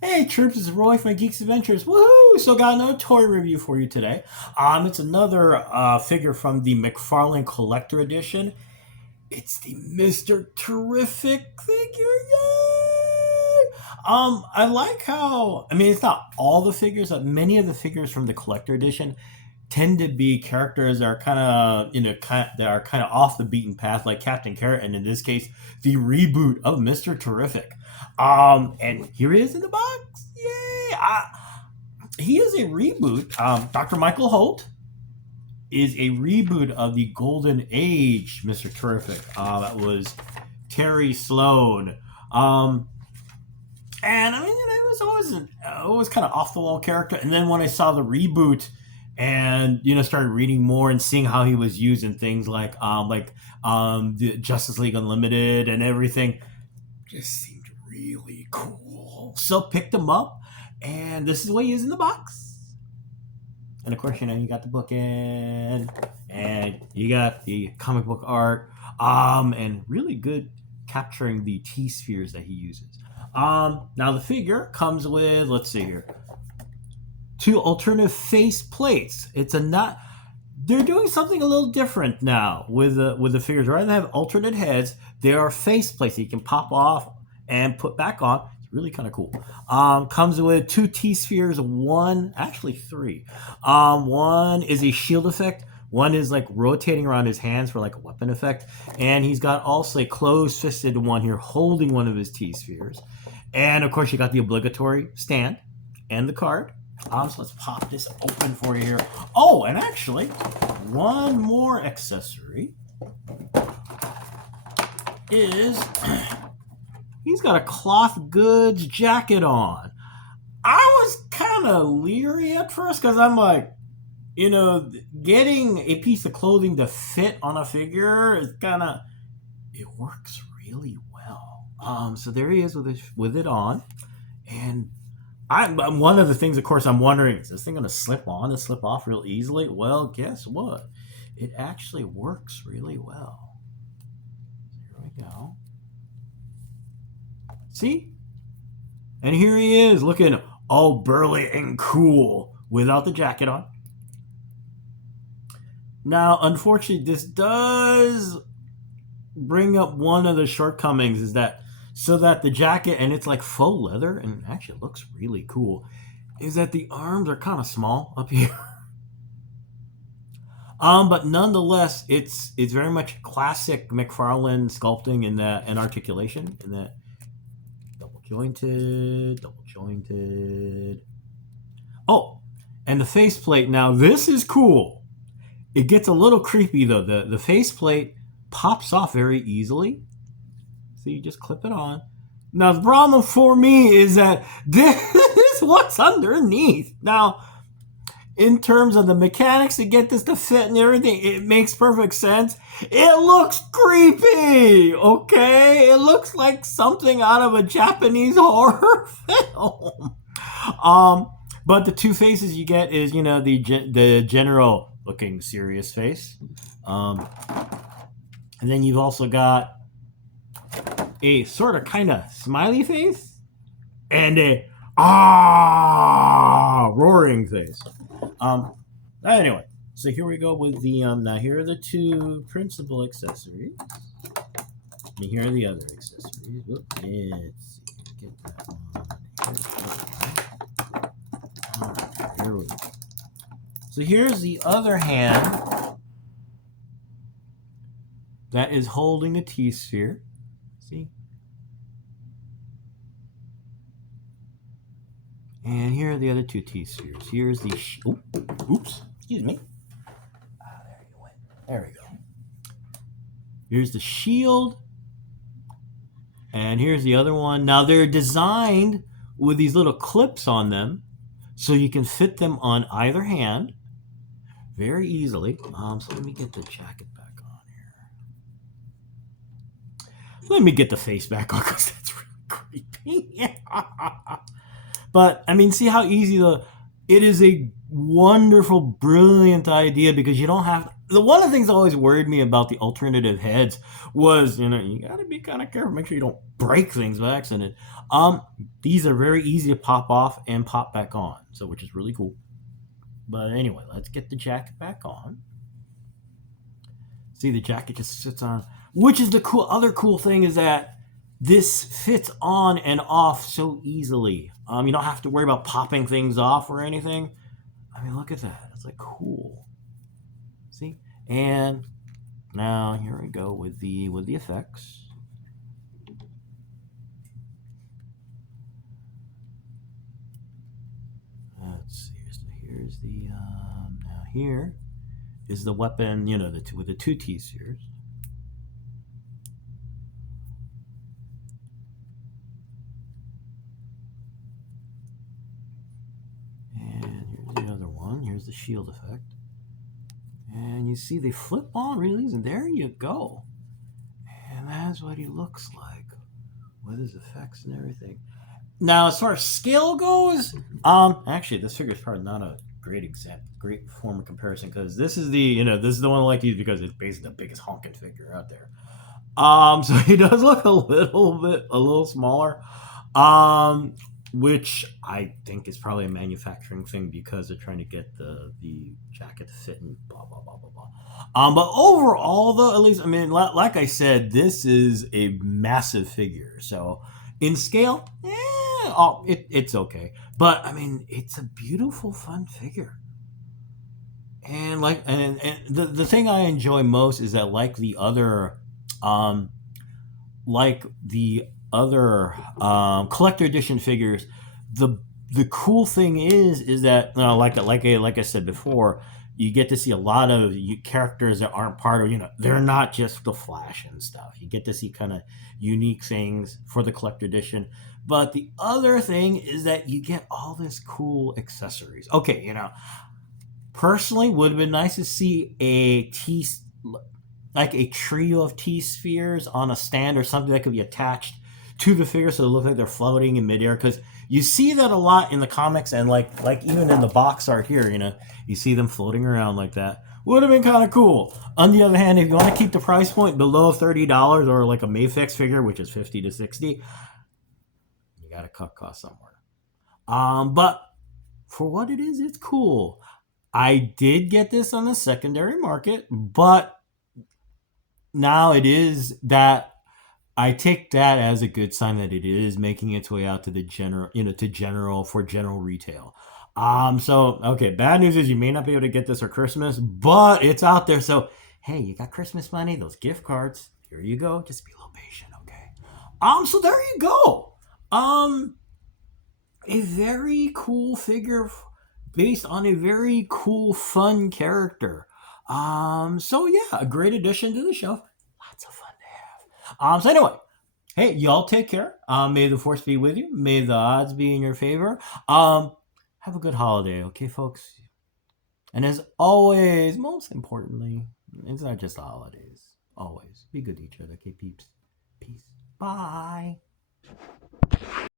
Hey troops, it's Roy from Geeks Adventures. Woohoo! So got another toy review for you today. It's another figure from the McFarlane Collector Edition. It's the Mr. Terrific figure. Yay! I like how it's not all the figures, but many of the figures from the Collector Edition tend to be characters that are that are kind of off the beaten path, like Captain Carrot, and in this case, the reboot of Mr. Terrific. And here he is in the box. Yay! He is a reboot. Dr. Michael Holt is a reboot of the Golden Age Mr. Terrific. That was Terry Sloan. And it was always kind of off the wall character. And then when I saw the reboot, and started reading more and seeing how he was used in things like the Justice League Unlimited and everything, just seemed really cool. So picked him up, and this is what he is in the box. And of course, you got the bookend, and you got the comic book art, and really good capturing the T-spheres that he uses. Now the figure comes with, let's see here, two alternative face plates. They're doing something a little different now with the figures. Rather than have alternate heads, there are face plates that you can pop off and put back on. It's really kind of cool. Comes with two T-spheres, actually three. One is a shield effect. One is like rotating around his hands for like a weapon effect. And he's got also a closed-fisted one here holding one of his T-spheres. And of course, you got the obligatory stand and the card. So let's pop this open for you here. Oh, and actually, one more accessory is he's got a cloth goods jacket on. I was kind of leery at first because I'm like, getting a piece of clothing to fit on a figure is it works really well. So there he is with it on, and one of the things, of course, I'm wondering, is this thing going to slip on and slip off real easily? Well, guess what? It actually works really well. Here we go. See? And here he is, looking all burly and cool without the jacket on. Now, unfortunately, this does bring up one of the shortcomings, is that so that the jacket, and it's like faux leather, and actually looks really cool, is that the arms are kind of small up here. But nonetheless, it's very much classic McFarlane sculpting in that, and articulation in that double jointed. Oh, and the faceplate. Now this is cool. It gets a little creepy though. The faceplate pops off very easily. So you just clip it on. Now the problem for me is that this is what's underneath. Now, in terms of the mechanics to get this to fit and everything, it makes perfect sense. It looks creepy, okay? It looks like something out of a Japanese horror film. But the two faces you get is, the general looking serious face. And then you've also got a sort of kind of smiley face and a roaring face. Anyway, so here we go with the now here are the two principal accessories. And here are the other accessories. Let's see, get that one. Alright, here we go. So here's the other hand that is holding the T-sphere. See? And here are the other two T-spheres. Here's the... oops. Excuse me. There you went. There we go. Here's the shield. And here's the other one. Now, they're designed with these little clips on them, so you can fit them on either hand very easily. So let me get the jacket back on here. Let me get the face back on, because that's really creepy. But, see how easy it is a wonderful, brilliant idea, because you don't have the one of the things that always worried me about the alternative heads was, you got to be kind of careful, make sure you don't break things by accident. Um, these are very easy to pop off and pop back on, so which is really cool. But anyway, let's get the jacket back on. See, the jacket just sits on, which is the other cool thing is that this fits on and off so easily. You don't have to worry about popping things off or anything. I mean, look at that. It's like cool. See, and now here we go with the effects. Let's see. So here's the now here is the weapon. With the two T spheres. And here's the other one. Here's the shield effect. And you see they flip on, release, and there you go. And that's what he looks like with his effects and everything. Now, as far as scale goes, actually, this figure is probably not a great form of comparison because this is the one I like to use because it's basically the biggest honking figure out there. So he does look a little smaller. Which I think is probably a manufacturing thing because they're trying to get the jacket to fit and blah blah blah blah blah. But overall, though, at least I mean, like I said, this is a massive figure. So in scale, it's okay. But I mean, it's a beautiful, fun figure. And the thing I enjoy most is that um, like the other collector edition figures, the the cool thing is that like I said before, you get to see a lot of characters that aren't part of they're not just the Flash and stuff. You get to see kind of unique things for the collector edition. But the other thing is that you get all this cool accessories. Okay, personally, would have been nice to see like a trio of T spheres on a stand or something that could be attached to the figure so they look like they're floating in midair. Because you see that a lot in the comics and like even in the box art here, you see them floating around like that. Would have been kind of cool. On the other hand, if you want to keep the price point below $30 or like a Mayfix figure, which is 50 to 60, you got to cut costs somewhere. But for what it is, it's cool. I did get this on the secondary market, but now it is that I take that as a good sign that it is making its way out to the general, for general retail. So okay, bad news is you may not be able to get this for Christmas, but it's out there. So hey, you got Christmas money, those gift cards. Here you go. Just be a little patient, okay? So there you go. Um, a very cool figure based on a very cool, fun character. So yeah, a great addition to the shelf. Lots of fun to have. So anyway, hey, y'all take care. May the force be with you. May the odds be in your favor. Have a good holiday, okay, folks? And as always, most importantly, it's not just the holidays. Always be good to each other, okay, peeps? Peace. Bye.